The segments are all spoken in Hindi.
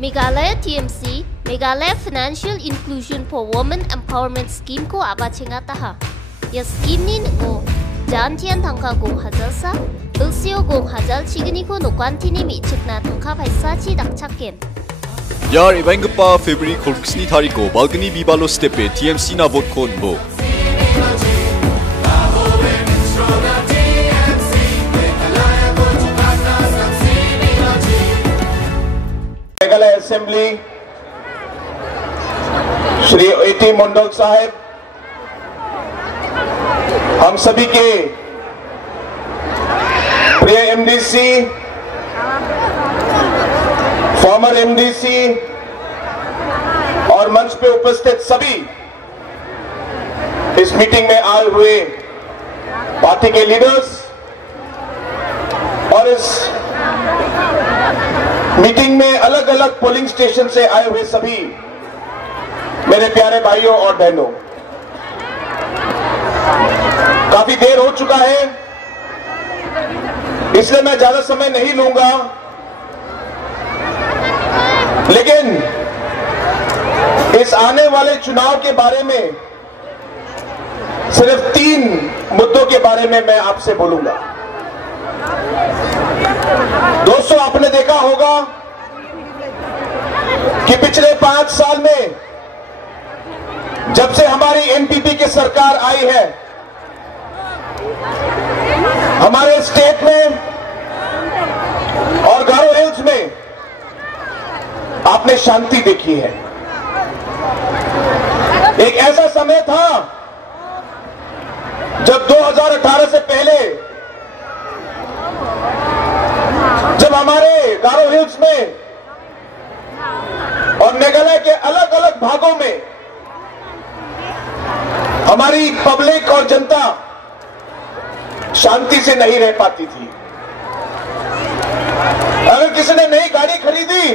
Meghalaya TMC Meghalaya financial inclusion for women empowerment scheme को आबा छिंगा तहा या स्कीम नि नो जानथियान थांखा गो हजारसा उलसियो गो हजार चिगनी को नोकान्थिनि मिचिकना थांखा फाइसा छि दाकचाकेन यार इबांगपा फेब्रुवारी खोरक्सनि थारिखो बालगनि बिबालो स्टेपे TMC ना भोट खोनबो मेघालय असेंबली श्री एटी मंडल साहब, हम सभी के प्रिय MDC, फॉर्मर MDC और मंच पे उपस्थित सभी इस मीटिंग में आए हुए पार्टी के लीडर्स और इस मीटिंग में अलग अलग पोलिंग स्टेशन से आए हुए सभी मेरे प्यारे भाइयों और बहनों, काफी देर हो चुका है, इसलिए मैं ज्यादा समय नहीं लूंगा, लेकिन इस आने वाले चुनाव के बारे में सिर्फ 3 मुद्दों के बारे में मैं आपसे बोलूंगा। दोस्तों, आपने देखा होगा कि पिछले 5 साल में जब से हमारी NPP की सरकार आई है, हमारे स्टेट में और गारो हिल्स में आपने शांति देखी है। एक ऐसा समय था जब 2018 से पहले जब हमारे गारो हिल्स में और मेघालय के अलग अलग भागों में हमारी पब्लिक और जनता शांति से नहीं रह पाती थी। अगर किसी ने नई गाड़ी खरीदी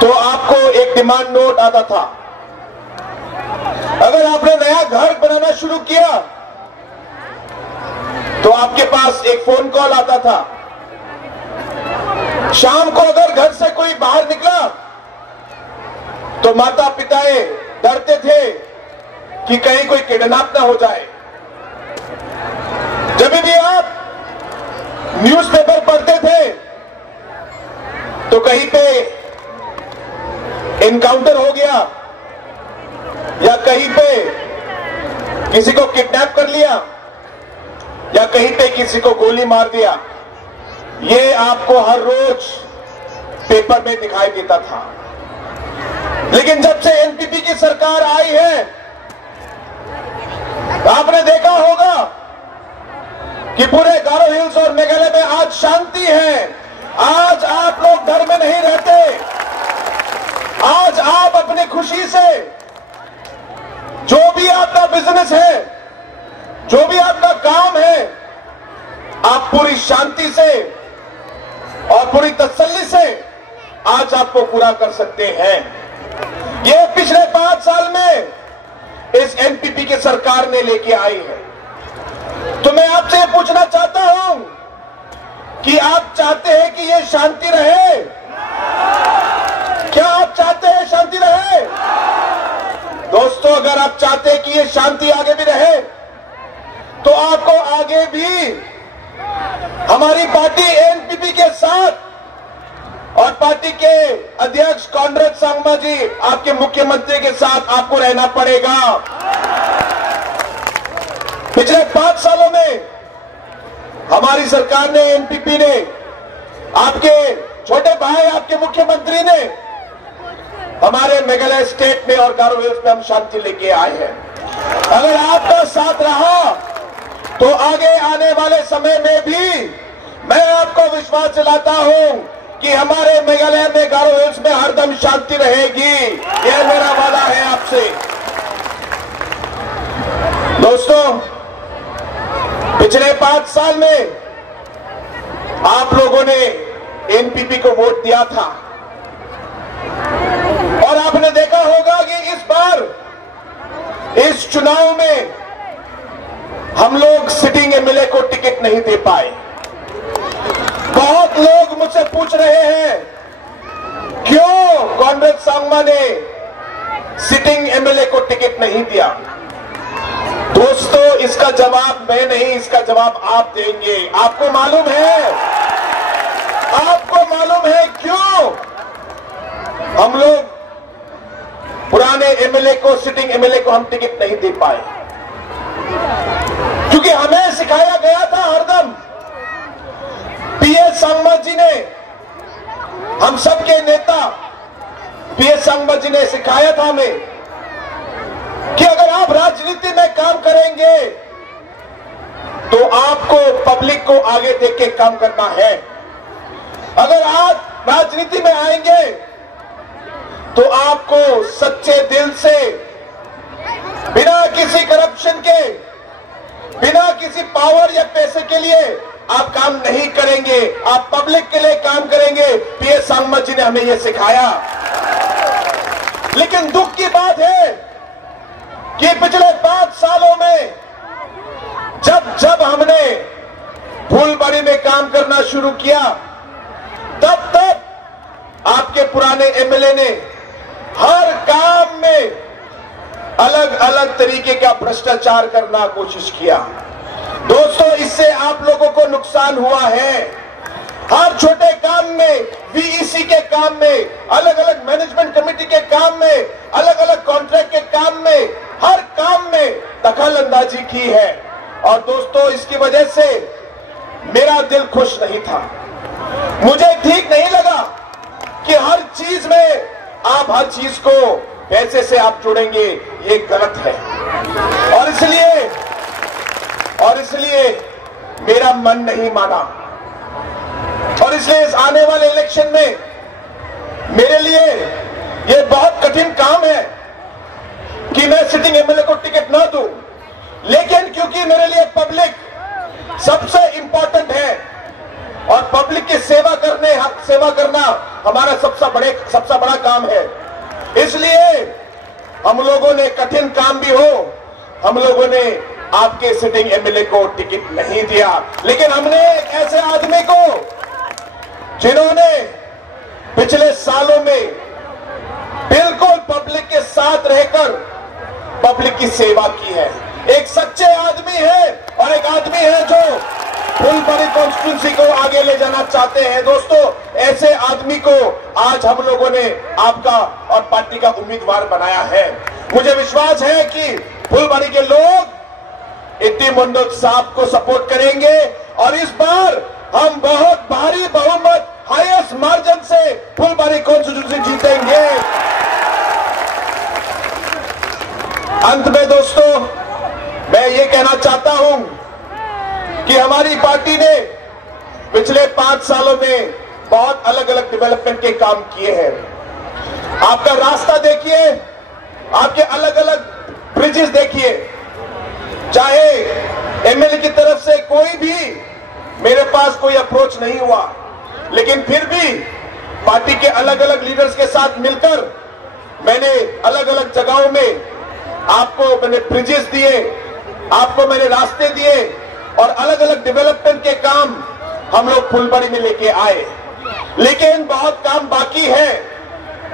तो आपको एक डिमांड नोट आता था। अगर आपने नया घर बनाना शुरू किया तो आपके पास एक फोन कॉल आता था। शाम को अगर घर से कोई बाहर निकला तो माता पिताएं डरते थे कि कहीं कोई किडनैप ना हो जाए। जब भी आप न्यूज़पेपर पढ़ते थे तो कहीं पे एनकाउंटर हो गया या कहीं पे किसी को किडनैप कर लिया या कहीं पे किसी को गोली मार दिया, ये आपको हर रोज पेपर में दिखाई देता था। लेकिन जब से NPP की सरकार आई है, आपने देखा होगा कि पूरे गारो हिल्स और मेघालय में आज शांति है। आज आप लोग डर में नहीं रहते। आज आप अपनी खुशी से जो भी आपका बिजनेस है, जो भी आपका काम है, आप पूरी शांति से और पूरी तसल्ली से आज आपको पूरा कर सकते हैं। ये पिछले 5 साल में इस NPP की सरकार ने लेके आई है। तो मैं आपसे पूछना चाहता हूं कि आप चाहते हैं कि ये शांति रहे? क्या आप चाहते हैं शांति रहे? दोस्तों, अगर आप चाहते हैं कि ये शांति आगे भी रहे तो आपको आगे भी हमारी पार्टी NPP के साथ और पार्टी के अध्यक्ष कॉनरेड संगमा जी, आपके मुख्यमंत्री के साथ आपको रहना पड़ेगा। पिछले 5 सालों में हमारी सरकार ने, NPP ने, आपके छोटे भाई, आपके मुख्यमंत्री ने हमारे मेघालय स्टेट में और गारो हिल्स में हम शांति लेके आए हैं। अगर आपका साथ रहा तो आगे आने वाले समय में भी मैं आपको विश्वास दिलाता हूं कि हमारे मेघालय में गारो हिल्स में हरदम शांति रहेगी। यह मेरा वादा है आपसे। दोस्तों, पिछले 5 साल में आप लोगों ने NPP को वोट दिया था और आपने देखा होगा कि इस बार इस चुनाव में हम लोग सिटिंग MLA को टिकट नहीं दे पाए। बहुत लोग मुझसे पूछ रहे हैं ने सिटिंग एमएलए को टिकट नहीं दिया? दोस्तों, इसका जवाब मैं नहीं, इसका जवाब आप देंगे। आपको मालूम है? आपको मालूम है क्यों हम लोग पुराने एमएलए को, सिटिंग एमएलए को हम टिकट नहीं दे पाए? क्योंकि हमें सिखाया गया था हरदम, पीएस सांगमा जी ने, हम सबके नेता पीएस सांगमा जी ने सिखाया था हमें कि अगर आप राजनीति में काम करेंगे तो आपको पब्लिक को आगे देख के काम करना है। अगर आप राजनीति में आएंगे तो आपको सच्चे दिल से, बिना किसी करप्शन के, बिना किसी पावर या पैसे के लिए आप काम नहीं करेंगे, आप पब्लिक के लिए काम करेंगे। पीएस सांगमा जी ने हमें यह सिखाया। लेकिन दुख की बात है कि पिछले 5 सालों में जब जब हमने फूलबाड़ी में काम करना शुरू किया, तब तब आपके पुराने एमएलए ने हर काम में अलग अलग तरीके का भ्रष्टाचार करना कोशिश किया। दोस्तों, इससे आप लोगों को नुकसान हुआ है। हर छोटे काम में, वीईसी के काम में, अलग अलग मैनेजमेंट कमेटी के काम में, अलग अलग कॉन्ट्रैक्ट के काम में, हर काम में दखल अंदाजी की है। और दोस्तों, इसकी वजह से मेरा दिल खुश नहीं था। मुझे ठीक नहीं लगा कि हर चीज में आप हर चीज को पैसे से आप जोड़ेंगे, ये गलत है। और इसलिए मेरा मन नहीं माना, और इसलिए इस आने वाले इलेक्शन में मेरे लिए ये बहुत कठिन काम है कि मैं सिटिंग एमएलए को टिकट ना दूं। लेकिन क्योंकि मेरे लिए पब्लिक सबसे इंपॉर्टेंट है और पब्लिक की सेवा करना हमारा सबसे बड़ा काम है, इसलिए हम लोगों ने, कठिन काम भी हो, हम लोगों ने आपके सिटिंग एमएलए को टिकट नहीं दिया। लेकिन हमने एक ऐसे आदमी को, जिन्होंने पिछले सालों में बिल्कुल पब्लिक के साथ रहकर पब्लिक की सेवा की है, एक सच्चे आदमी है और एक आदमी है जो फूलबाड़ी कॉन्स्टिट्यूंसी को आगे ले जाना चाहते हैं। दोस्तों, ऐसे आदमी को आज हम लोगों ने आपका और पार्टी का उम्मीदवार बनाया है। मुझे विश्वास है कि फूलबाड़ी के लोग इट्टी मंडल साहब को सपोर्ट करेंगे और इस बार हम बहुत भारी बहुमत, हाईएस्ट मार्जिन से फूलबाड़ी कॉन्स्टिट्यूंसी जीतेंगे। अंत में दोस्तों, मैं ये कहना चाहता हूं कि हमारी पार्टी ने पिछले 5 सालों में बहुत अलग अलग डेवलपमेंट के काम किए हैं। आपका रास्ता देखिए, आपके अलग अलग ब्रिजेस देखिए। चाहे एमएलए की तरफ से कोई भी मेरे पास कोई अप्रोच नहीं हुआ, लेकिन फिर भी पार्टी के अलग अलग लीडर्स के साथ मिलकर मैंने अलग अलग जगहों में आपको मैंने ब्रिजेस दिए, आपको मैंने रास्ते दिए और अलग अलग डेवलपमेंट के काम हम लोग फूलबाड़ी में लेके आए। लेकिन बहुत काम बाकी है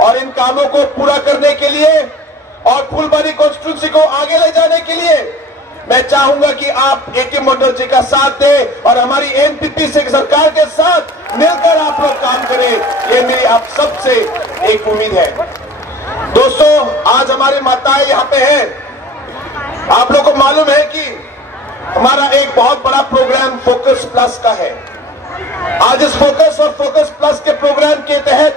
और इन कामों को पूरा करने के लिए और फूलबाड़ी कॉन्स्टिट्यूंसी को आगे ले जाने के लिए मैं चाहूंगा कि आप एटी मंडल जी का साथ दें और हमारी एनपीपी से सरकार के साथ मिलकर आप लोग काम करें। ये मेरी आप सबसे एक उम्मीद है। दोस्तों, आज हमारी माताएं यहाँ पे हैं। आप लोगों को मालूम है कि हमारा एक बहुत बड़ा प्रोग्राम फोकस प्लस का है। आज इस फोकस और फोकस प्लस के प्रोग्राम के तहत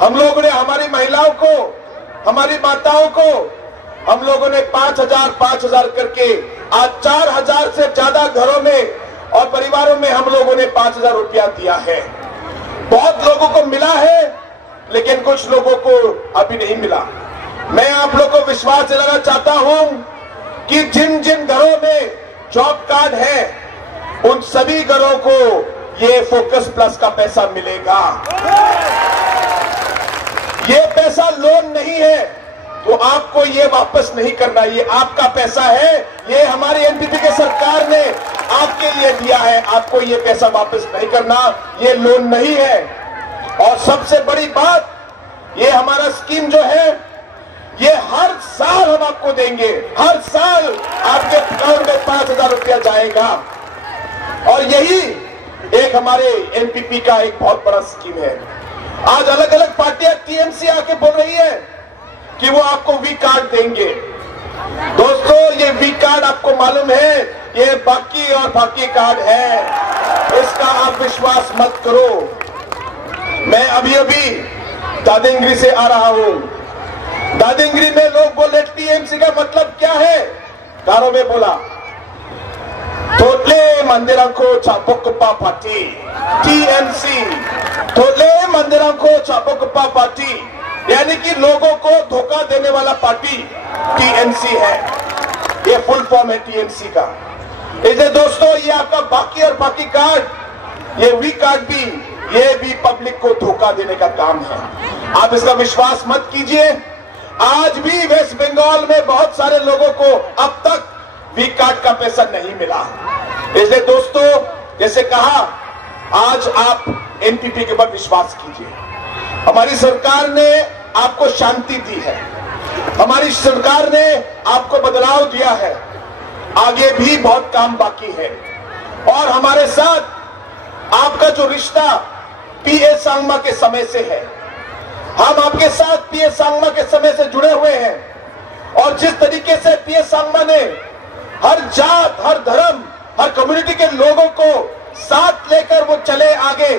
हम लोगों ने हमारी महिलाओं को, हमारी माताओं को हम लोगों ने 5,000 करके आज 4,000 से ज्यादा घरों में और परिवारों में हम लोगों ने 5,000 रुपया दिया है। बहुत लोगों को मिला है, लेकिन कुछ लोगों को अभी नहीं मिला। मैं आप लोगों को विश्वास दिलाना चाहता हूं कि जिन जिन घरों में जॉब कार्ड है, उन सभी घरों को ये फोकस प्लस का पैसा मिलेगा। ये पैसा लोन नहीं है, तो आपको ये वापस नहीं करना। ये आपका पैसा है, ये हमारी एनपीपी के सरकार ने आपके लिए दिया है। आपको ये पैसा वापस नहीं करना, ये लोन नहीं है। और सबसे बड़ी बात, ये हमारा स्कीम जो है ये हर साल हम आपको देंगे, हर साल आपके अकाउंट में 5,000 रुपया जाएगा। और यही एक हमारे एनपीपी का एक बहुत बड़ा स्कीम है। आज अलग अलग पार्टियां टीएमसी आके बोल रही है कि वो आपको वी कार्ड देंगे। दोस्तों, ये वी कार्ड आपको मालूम है, ये बाकी और बाकी कार्ड है, इसका आप विश्वास मत करो। मैं अभी अभी दादेंगरी से आ रहा हूं। दादेंगरी में लोग बोले टीएमसी का मतलब क्या है? गारों में बोला थोटले मंदिरों को चापोकपा पार्टी, टीएमसी, थोटले मंदिरों को चापोकपा पार्टी, यानी कि लोगों को धोखा देने वाला पार्टी टीएमसी है। ये फुल फॉर्म है टीएमसी का। इसलिए दोस्तों, ये आपका बाकी और बाकी कार्ड, ये वी कार्ड भी, ये भी पब्लिक को धोखा देने का काम है। आप इसका विश्वास मत कीजिए। आज भी वेस्ट बंगाल में बहुत सारे लोगों को अब तक वी कार्ड का पैसा नहीं मिला। इसलिए दोस्तों, जैसे कहा, आज आप एनपीपी के ऊपर विश्वास कीजिए। हमारी सरकार ने आपको शांति दी है, हमारी सरकार ने आपको बदलाव दिया है। आगे भी बहुत काम बाकी है और हमारे साथ आपका जो रिश्ता पीए सांगमा के समय से है, हम आपके साथ पीए सांगमा के समय से जुड़े हुए हैं। और जिस तरीके से पीए सांगमा ने हर जात, हर धर्म, हर कम्युनिटी के लोगों को साथ लेकर वो चले आगे,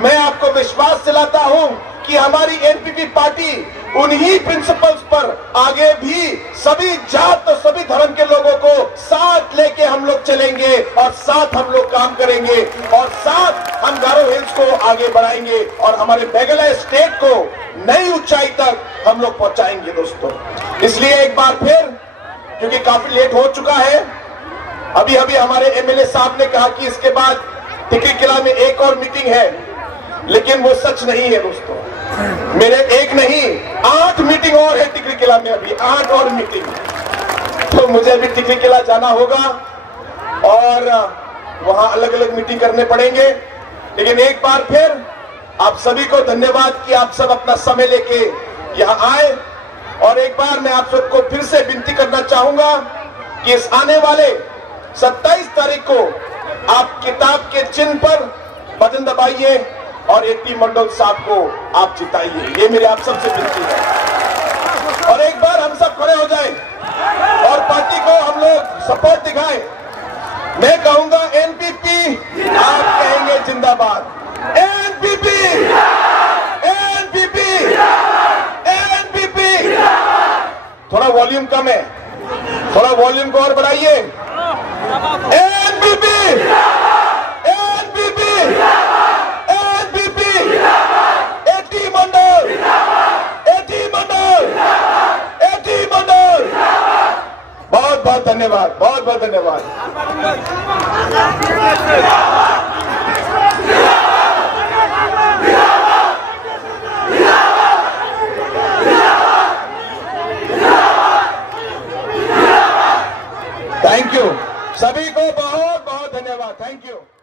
मैं आपको विश्वास दिलाता हूं कि हमारी एनपीपी पार्टी उन्हीं प्रिंसिपल्स पर आगे भी सभी जात और सभी धर्म के लोगों को साथ लेके हम लोग चलेंगे और साथ हम लोग काम करेंगे और साथ हम गारो हिल्स को आगे बढ़ाएंगे और हमारे मेघालय स्टेट को नई ऊंचाई तक हम लोग पहुंचाएंगे। दोस्तों, इसलिए एक बार फिर, क्योंकि काफी लेट हो चुका है, अभी अभी हमारे एमएलए साहब ने कहा कि इसके बाद टिकरी किला में एक और मीटिंग है, लेकिन वो सच नहीं है। दोस्तों, मेरे एक नहीं 8 मीटिंग और है टिकरी किला में, अभी 8 और मीटिंग। तो मुझे अभी टिकरी किला जाना होगा और वहां अलग अलग मीटिंग करने पड़ेंगे। लेकिन एक बार फिर आप सभी को धन्यवाद कि आप सब अपना समय लेके यहां आए। और एक बार मैं आप सबको फिर से विनती करना चाहूंगा कि इस आने वाले 27 तारीख को आप किताब के चिन्ह पर बटन दबाइए और एटी मंडल साहब को आप जिताइए। ये मेरे आप सबसे विनती है। और एक बार हम सब खड़े हो जाएं और पार्टी को हम लोग सपोर्ट दिखाएं। मैं कहूंगा एनपीपी, आप कहेंगे जिंदाबाद। NPP, NPP, NPP. थोड़ा वॉल्यूम कम है, थोड़ा वॉल्यूम को और बढ़ाइए। एनपीपी, एनपीपी, एनपीपी, एटी मंडल, एटी मंडल, एटी मंडल। बहुत बहुत धन्यवाद, बहुत बहुत धन्यवाद। थैंक यू, सभी को बहुत बहुत धन्यवाद। Thank you.